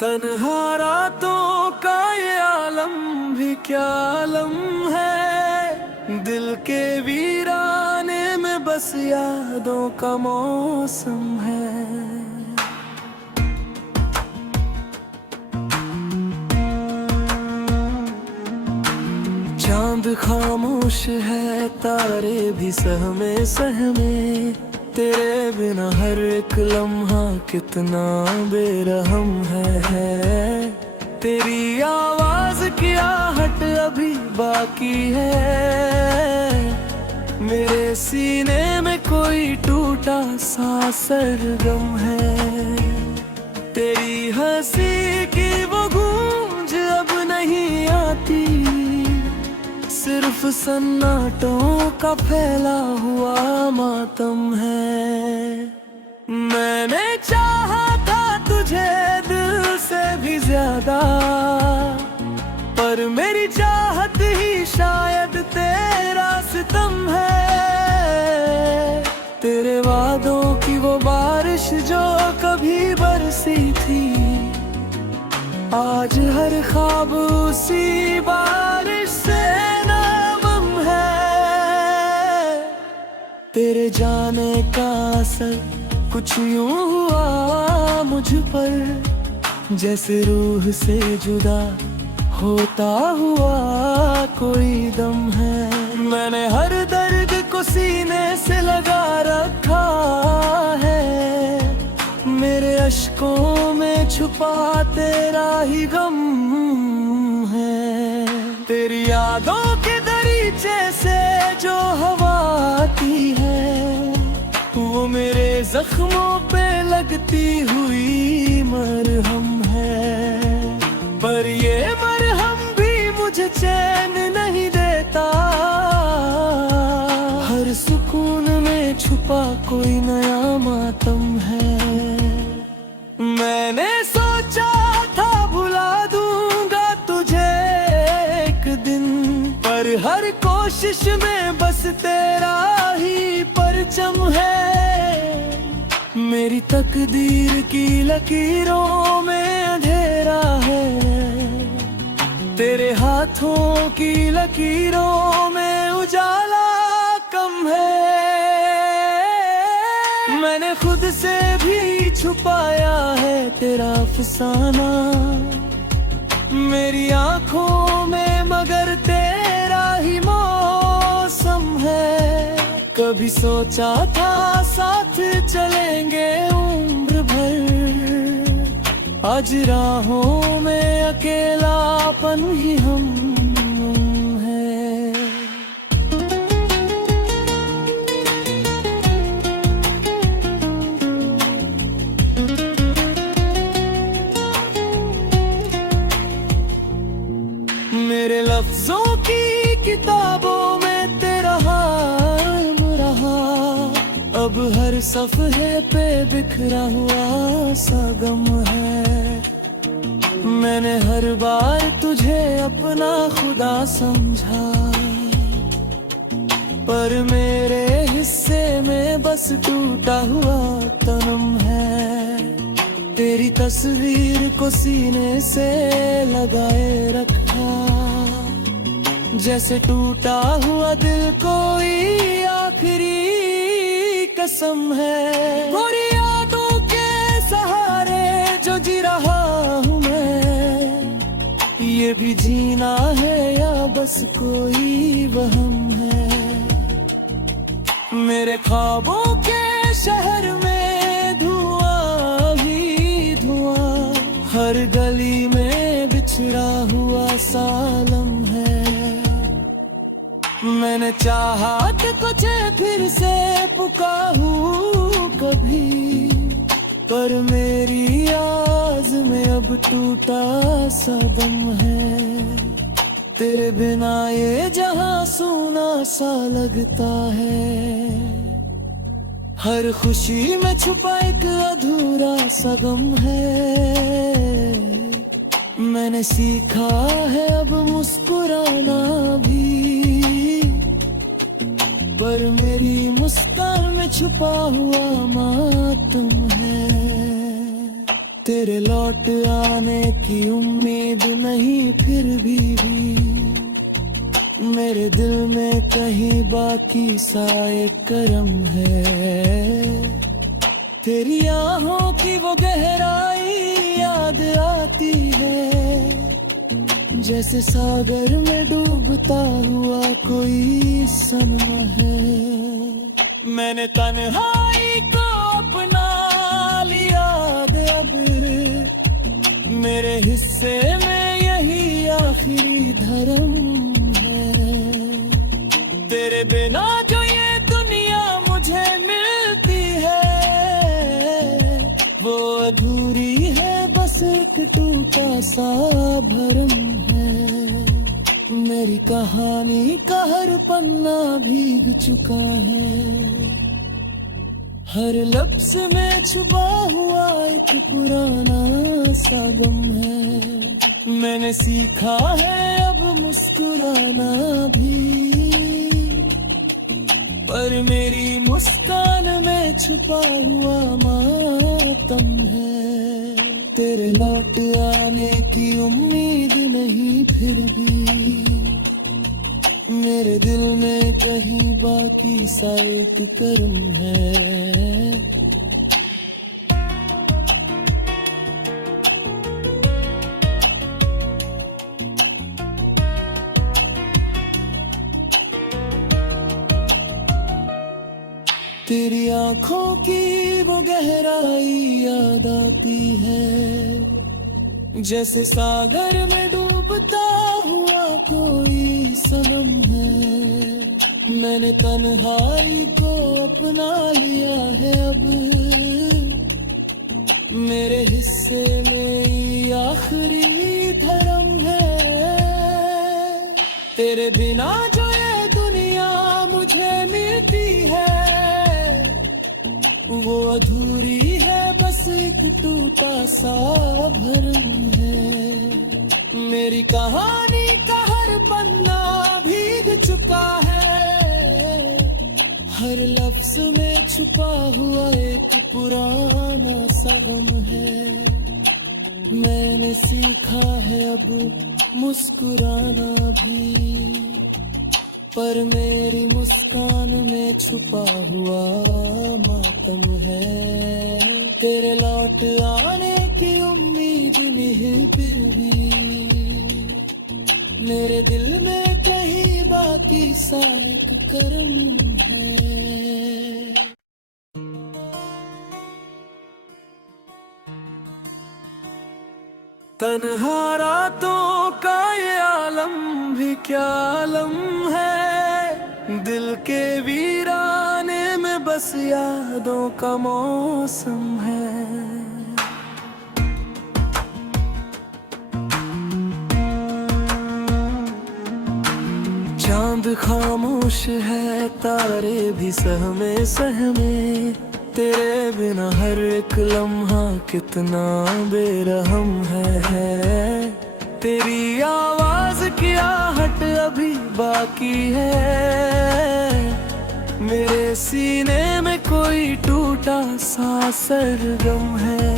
तन्हा रातों का ये आलम भी क्या आलम है। दिल के वीराने में बस यादों का मौसम है। चांद खामोश है, तारे भी सहमे सहमे। तेरे बिना हर एक लम्हा कितना बेरहम है। तेरी आवाज की आहट अभी बाकी है। मेरे सीने में कोई टूटा सा सरगम है। तेरी हंसी की वो गूंज अब नहीं आती, सिर्फ सन्नाटों का फैला हुआ मातम है। मैंने चाहा था तुझे दिल से भी ज्यादा, पर मेरी चाहत ही शायद तेरा सितम है। तेरे वादों की वो बारिश जो कभी बरसी थी, आज हर ख्वाब उसी बारिश से तेरे जाने का असर कुछ यूं हुआ मुझ पर, जैसे रूह से जुदा होता हुआ कोई दम है। मैंने हर दर्द को सीने से लगा रखा है। मेरे अश्कों में छुपा तेरा ही गम है। तेरी यादों के दरीचे से जो हवा आती है, वो मेरे जख्मों पे लगती हुई मरहम है। पर ये मरहम भी मुझे चैन नहीं देता। हर सुकून में छुपा कोई नया मातम है। मैंने सोचा था भुला दूंगा तुझे एक दिन, पर हर कोशिश में बस तेरा ही परचम है। मेरी तकदीर की लकीरों में अंधेरा है, तेरे हाथों की लकीरों में उजाला कम है। मैंने खुद से भी छुपाया है तेरा अफसाना मेरी आंखों में, मगर तेरा ही मौसम है। कभी सोचा था साथ चलेंगे उम्र भर, आज राहों में अकेलापन ही हम हैं। मेरे लफ्जों की किताबों में तेरा हाल रहा, अब हर सफ़हे पे बिखरा हुआ सा गम है। मैंने हर बार तुझे अपना खुदा समझा, पर मेरे हिस्से में बस टूटा हुआ तनम है। तेरी तस्वीर को सीने से लगाए रखा, जैसे टूटा हुआ दिल कोई आखिरी कसम है। बुरी यादों के सहारे जो जी रहा हूँ मैं, ये भी जीना है या बस कोई वहम है। मेरे ख्वाबों के शहर में धुआं ही धुआं, हर गली में बिछड़ा हुआ सालम है। मैंने चाहा कि तुझे फिर से पुकारूं कभी, पर मेरी आवाज में अब टूटा सा दम है। तेरे बिना ये जहां सूना सा लगता है। हर खुशी में छुपा एक अधूरा सा गम है। मैंने सीखा है अब मुस्कुराना भी, पर मेरी मुस्कान में छुपा हुआ मातम है। तेरे लौट आने की उम्मीद नहीं, फिर भी मेरे दिल में कहीं बाकी सा एक करम है। तेरी आहों की वो गहराई याद आती है, जैसे सागर में डूबता हुआ कोई सनम है। मैंने तन्हाई को अपना लिया अब, मेरे हिस्से में यही आखिरी धर्म है। तेरे बिना जो ये दुनिया मुझे मिलती है, वो अधूरी है, बस एक टूटा सा भरम है। मेरी कहानी का हर पन्ना भीग चुका है, हर लफ्ज में छुपा हुआ एक पुराना सा गम है। मैंने सीखा है अब मुस्कुराना भी, पर मेरी मुस्कान में छुपा हुआ मातम है। तेरे लौट आने की उम्मीद नहीं, फिर भी मेरे दिल में कहीं बाकी सा एक कर्म है। तेरी आंखों की वो गहराई याद आती है, जैसे सागर में डूबता हुआ कोई सनम है। मैंने तन्हाई को अपना लिया है अब, मेरे हिस्से में आखिरी धर्म है। तेरे बिना जो ये दुनिया मुझे मिलती है, वो अधूरी है, बस एक टूटा सा भरम है। मेरी कहानी का हर पन्ना भीग चुका है, हर लफ्ज में छुपा हुआ एक पुराना सा गम है। मैंने सीखा है अब मुस्कुराना भी, पर मेरी मुस्कान में छुपा हुआ मातम है। तेरे लौट आने की उम्मीद नहीं, फिर भी मेरे दिल में कहीं बाकी सा एक कर्म है। तन्हा रातों का ये आलम भी क्या आलम है, दिल के वीराने में बस यादों का मौसम है। चांद खामोश है, तारे भी सहमे सहमे, तेरे बिना हर एक लम्हा कितना बेरहम है। तेरी आवाज की आहट अभी बाकी है, मेरे सीने में कोई टूटा सा सरगम है।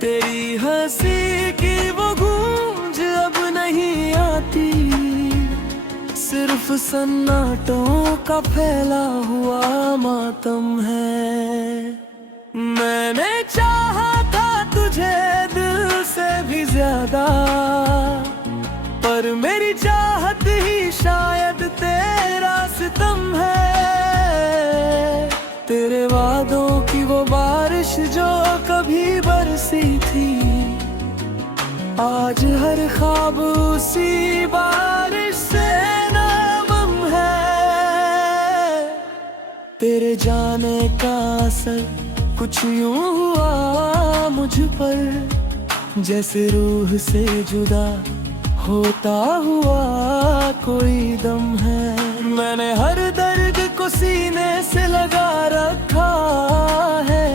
तेरी हंसी की वो गूंज अब नहीं आती, सिर्फ सन्नाटों का फैला हुआ मातम है। मैंने चाहा था तुझे दिल से भी ज्यादा, पर मेरी चाहत ही शायद तेरा सितम है। तेरे वादों की वो बारिश जो कभी बरसी थी, आज हर ख्वाब उसी बारिश से नम है। तेरे जाने का असर कुछ यूं हुआ मुझ पर, जैसे रूह से जुदा होता हुआ कोई दम है। मैंने हर दर्द को सीने से लगा रखा है,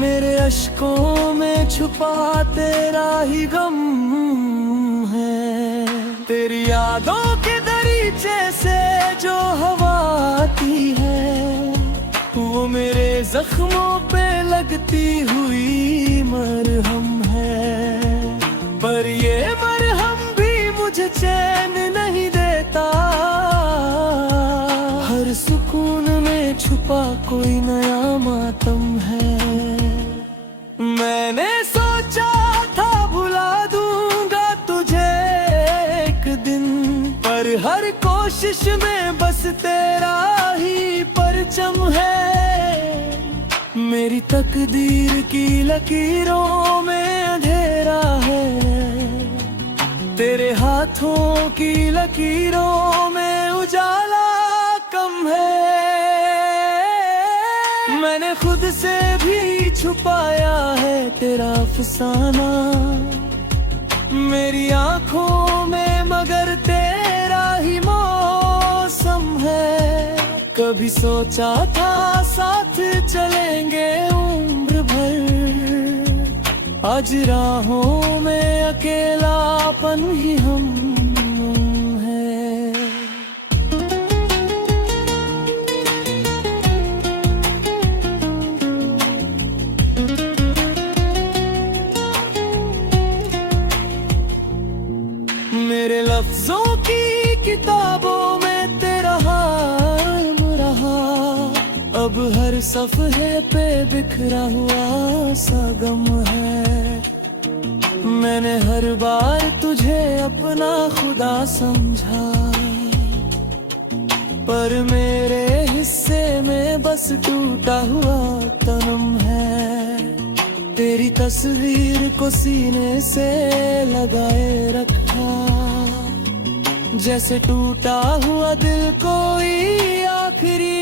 मेरे अश्कों में छुपा तेरा ही गम है। तेरी यादों के दरीचे से जो हवा आती है, वो मेरे जख्मों पे लगती हुई मरहम है, पर ये मरहम भी मुझे चैन नहीं देता। हर सुकून में छुपा कोई नया मातम है। मैंने सोचा था भुला दूंगा तुझे एक दिन, पर हर कोशिश में बस तेरा ही परचम है। मेरी तकदीर की लकीरों में अंधेरा है, तेरे हाथों की लकीरों में उजाला कम है। मैंने खुद से भी छुपाया है तेरा अफसाना मेरी आंखों में, मगर तेरा ही मौसम है। कभी सोचा था साथ चलेंगे उम्र भर, आज राहों में अकेलापन ही हम हैं। मेरे लफ्जों की किताबों में तेरा हाल रहा, अब हर सफ़हे पे बिखरा हुआ सा गम है। मैंने हर बार तुझे अपना खुदा समझा, पर मेरे हिस्से में बस टूटा हुआ तनम है। तेरी तस्वीर को सीने से लगाए रखा, जैसे टूटा हुआ दिल कोई आखिरी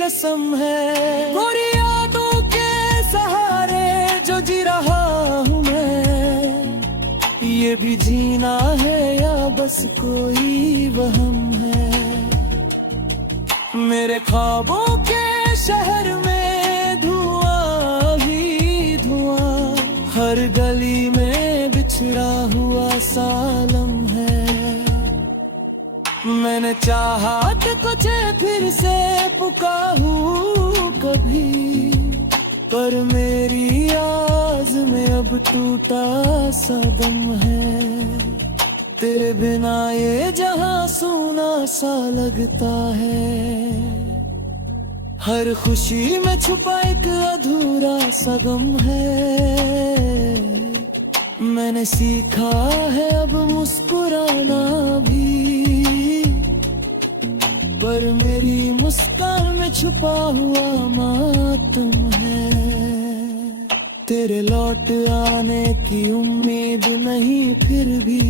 कसम है। बुरी यादों के सहारे जो जी रहा हूँ मैं, ये भी जीना है या बस कोई वहम है। मेरे ख्वाबों के शहर में धुआं ही धुआं, हर गली में बिछड़ा हुआ सालम है। मैंने चाहा कि तुझे फिर से पुकारूं कभी, पर मेरी आवाज़ में अब टूटा सा दम है। तेरे बिना ये जहां सूना सा लगता है, हर खुशी में छुपा एक अधूरा सा गम है। मैंने सीखा है अब मुस्कुराना भी, पर मेरी मुस्कान में छुपा हुआ मातम है। तेरे लौट आने की उम्मीद नहीं फिर भी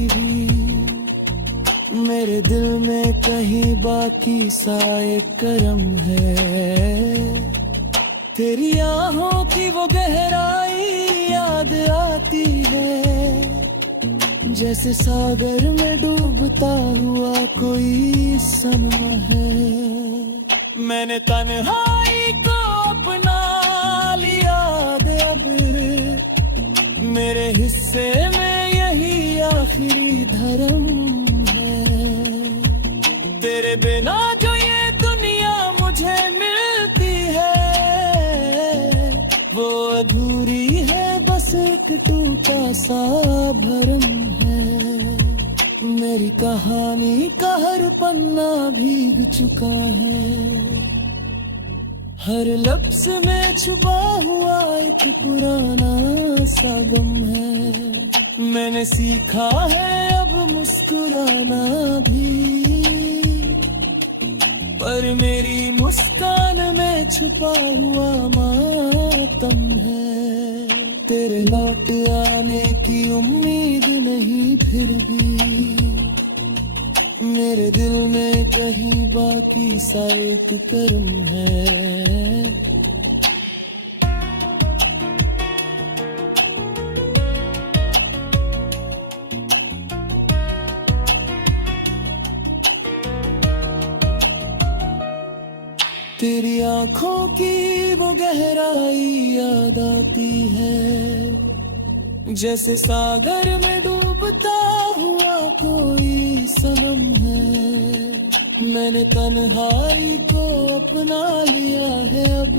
मेरे दिल में कहीं बाकी सा एक करम है। तेरी आहों की वो गहराई याद आती है, जैसे सागर में डूबता हुआ कोई सनम है। मैंने तन्हाई को अपना लिया अब, मेरे हिस्से में यही आखिरी धर्म है। तेरे बिना जो ये दुनिया मुझे मिलती है, वो अधूरी है, बस एक टूटा सा भरम है। मेरी कहानी का हर पन्ना भीग चुका है, हर लफ्ज़ में छुपा हुआ एक पुराना सा गम है। मैंने सीखा है अब मुस्कुराना भी, पर मेरी मुस्कान में छुपा हुआ मातम है। तेरे लौट आने की उम्मीद नहीं फिर भी, मेरे दिल में कहीं बाकी सा एक कर्म है। तेरी आंखों की वो गहराई याद आती है, जैसे सागर में डूबता हुआ कोई सनम है। मैंने तन्हाई को अपना लिया है अब,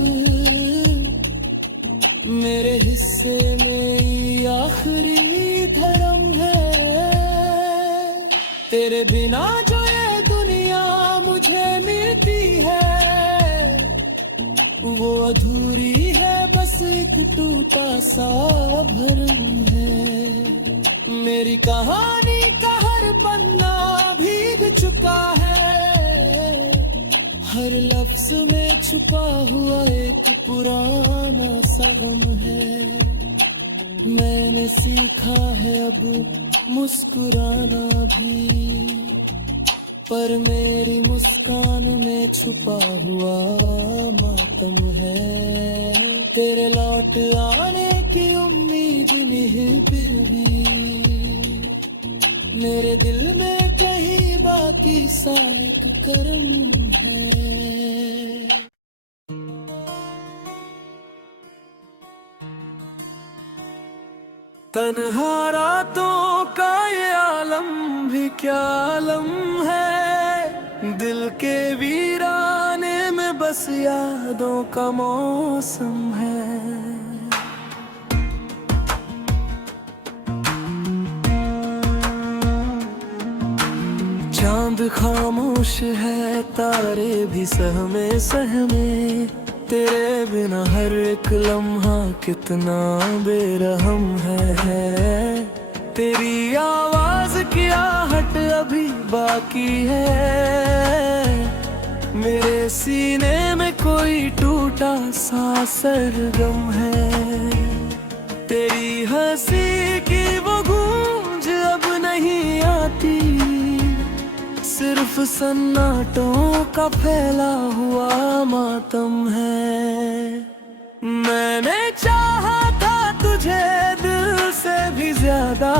मेरे हिस्से में ये आखिरी धर्म है। तेरे बिना जो ये दुनिया मुझे मिलती है, वो अधूरी है, बस एक टूटा सा भरम है। मेरी कहानी का हर पन्ना भीग चुका है, हर लफ्ज में छुपा हुआ एक पुराना सा गम है। मैंने सीखा है अब मुस्कुराना भी, पर मेरी मुस्कान में छुपा हुआ मातम है। तेरे लौट आने की उम्मीद नहीं फिर भी, मेरे दिल में कहीं बाकी सा एक करम है। तन्हा रातों का ये आलम भी क्या आलम है, दिल के वीराने में बस यादों का मौसम है। चांद खामोश है, तारे भी सहमे सहमे, तेरे बिना हर एक लम्हा कितना बेरहम है। तेरी आवाज की आहट अभी बाकी है, मेरे सीने में कोई टूटा सा सरगम है। तेरी हंसी की वो गूंज अब नहीं आती, सिर्फ सन्नाटों का फैला हुआ मातम है। मैंने चाहा था तुझे दिल से भी ज्यादा,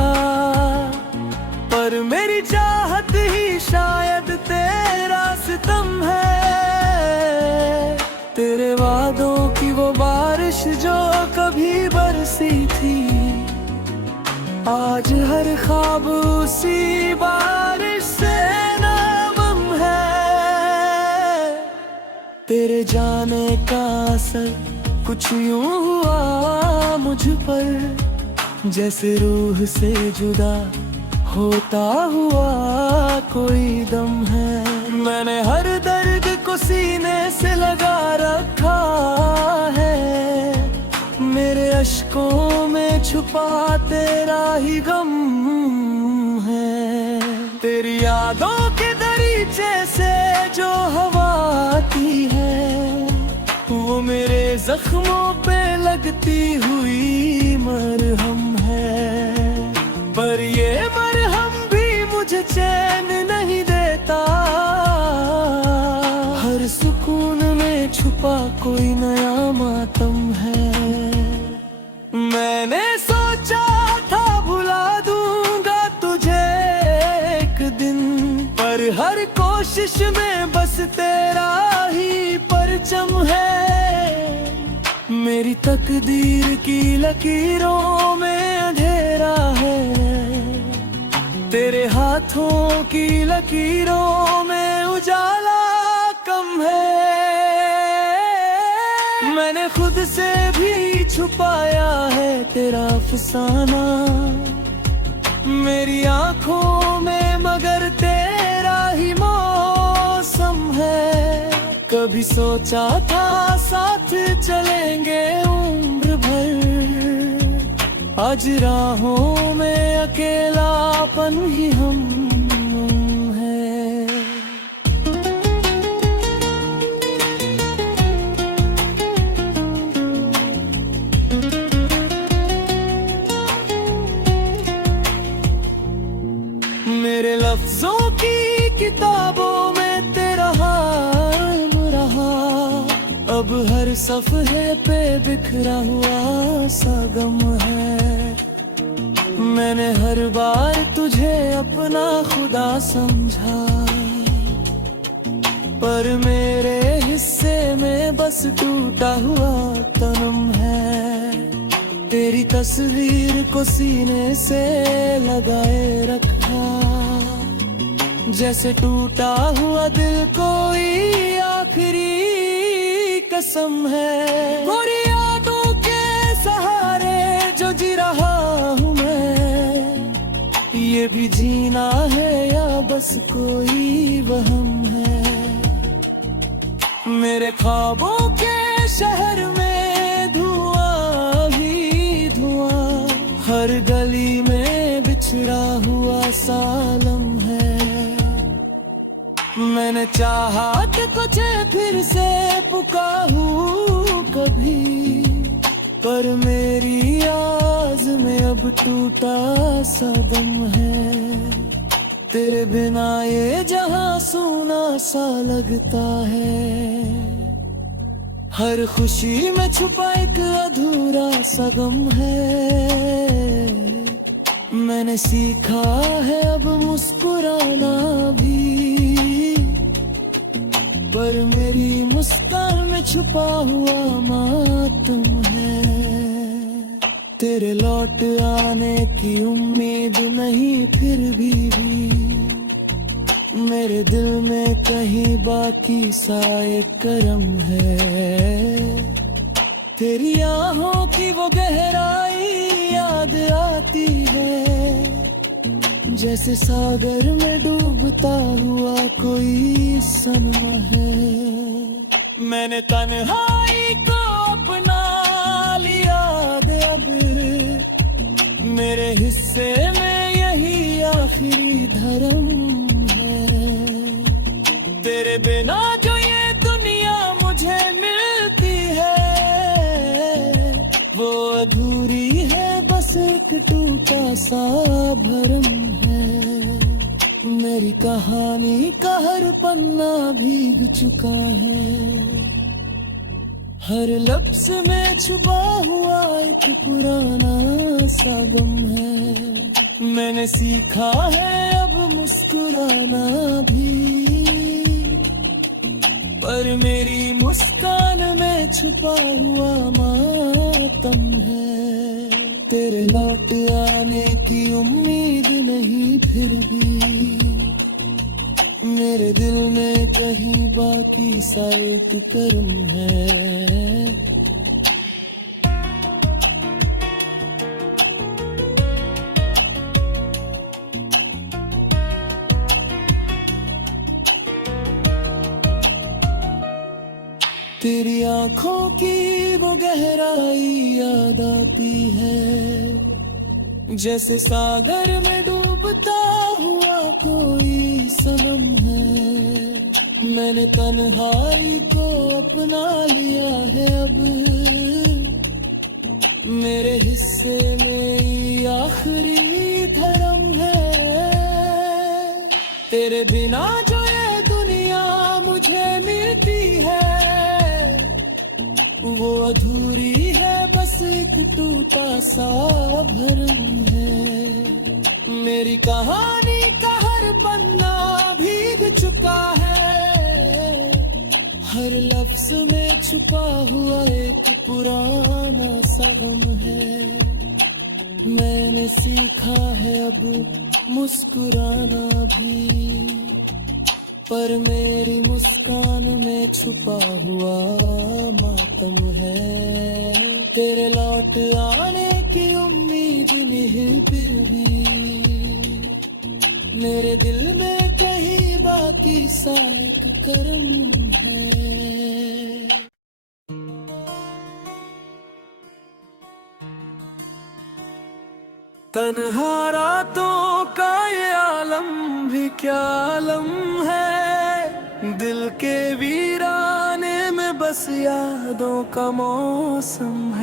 पर मेरी चाहत ही शायद तेरा सितम है। तेरे वादों की वो बारिश जो कभी बरसी थी, आज हर ख्वाब उसी बारिश से नरम है। तेरे जाने का असर कुछ यूं हुआ मुझ पर, जैसे रूह से जुदा होता हुआ कोई दम है। मैंने हर दर्द को सीने से लगा रखा है, मेरे अश्कों में छुपा तेरा ही गम है। तेरी यादों के दरीचे से जो हवा आती है, वो मेरे जख्मों पे लगती हुई मरहम है। पर ये मरहम भी मुझे चैन नहीं देता, हर सुकून में छुपा कोई नया मातम है। मैंने सोचा था भुला दूंगा तुझे एक दिन, पर हर कोशिश में बस तेरा ही परचम है। मेरी तकदीर की लकीरों में अंधेरा है, तेरे हाथों की लकीरों में उजाला कम है। मैंने खुद से भी छुपाया है तेरा अफसाना मेरी आंखों में, मगर तेरा ही मौसम है। कभी सोचा था साथ चलेंगे उम्र भर, आज राहों में अकेलापन ही हम हैं। मेरे लफ्जों की किताबों में तेरा हाल रहा, अब हर सफ़हे पे बिखरा हुआ सा गम है। मैंने हर बार तुझे अपना खुदा समझा, पर मेरे हिस्से में बस टूटा हुआ तनम है। तेरी तस्वीर को सीने से लगाए रखा, जैसे टूटा हुआ दिल कोई आखिरी कसम है। गोरी यादों के भी जीना है या बस कोई वहम है। मेरे ख्वाबों के शहर में धुआं ही धुआं, हर गली में बिछड़ा हुआ सालम है। मैंने चाहा कि तुझे फिर से पुकारूं कभी, पर मेरी आवाज में अब टूटा सा दम है। तेरे बिना ये जहां सूना सा लगता है। हर खुशी में छुपा एक अधूरा सा गम है। मैंने सीखा है अब मुस्कुराना भी, पर मेरी मुस्कान में छुपा हुआ मातम है। तेरे लौट आने की उम्मीद नहीं फिर भी मेरे दिल में कहीं बाकी सा एक करम है। तेरी आहों की वो गहराई याद आती है, जैसे सागर में डूबता हुआ कोई सनम है। मैंने तन्हाई को अपना लिया दे अब, मेरे हिस्से में यही आखिरी धर्म है। तेरे बिना जो ये दुनिया मुझे मिलती है, वो अधूरी है, बस एक टूटा सा भरम है। मेरी कहानी का हर पन्ना भीग चुका है, हर लफ्ज में छुपा हुआ एक पुराना सा गम है। मैंने सीखा है अब मुस्कुराना भी, पर मेरी मुस्कान में छुपा हुआ मातम है। तेरे लौट आने की उम्मीद नहीं फिर भी, मेरे दिल में कहीं बाकी सा एक कर्म है। तेरी आंखों की वो गहराई याद आती है, जैसे सागर में डूबता हुआ कोई सनम है। मैंने तन्हाई को अपना लिया है अब, मेरे हिस्से में ये आखिरी धर्म है। तेरे बिना जो ये दुनिया मुझे मिलती है, वो अधूरी है, बस एक टूटा सा भरम है। मेरी कहानी का हर पन्ना भीग चुका है, हर लफ्ज में छुपा हुआ एक पुराना सा गम है। मैंने सीखा है अब मुस्कुराना भी, पर मेरी मुस्कान में छुपा हुआ मातम है। तेरे लौट आने की उम्मीद नहीं फिर भी, मेरे दिल में कहीं बाकी सा एक कर्म है। तन्हा रातों का ये आलम भी क्या आलम है, दिल के वीराने में बस यादों का मौसम है।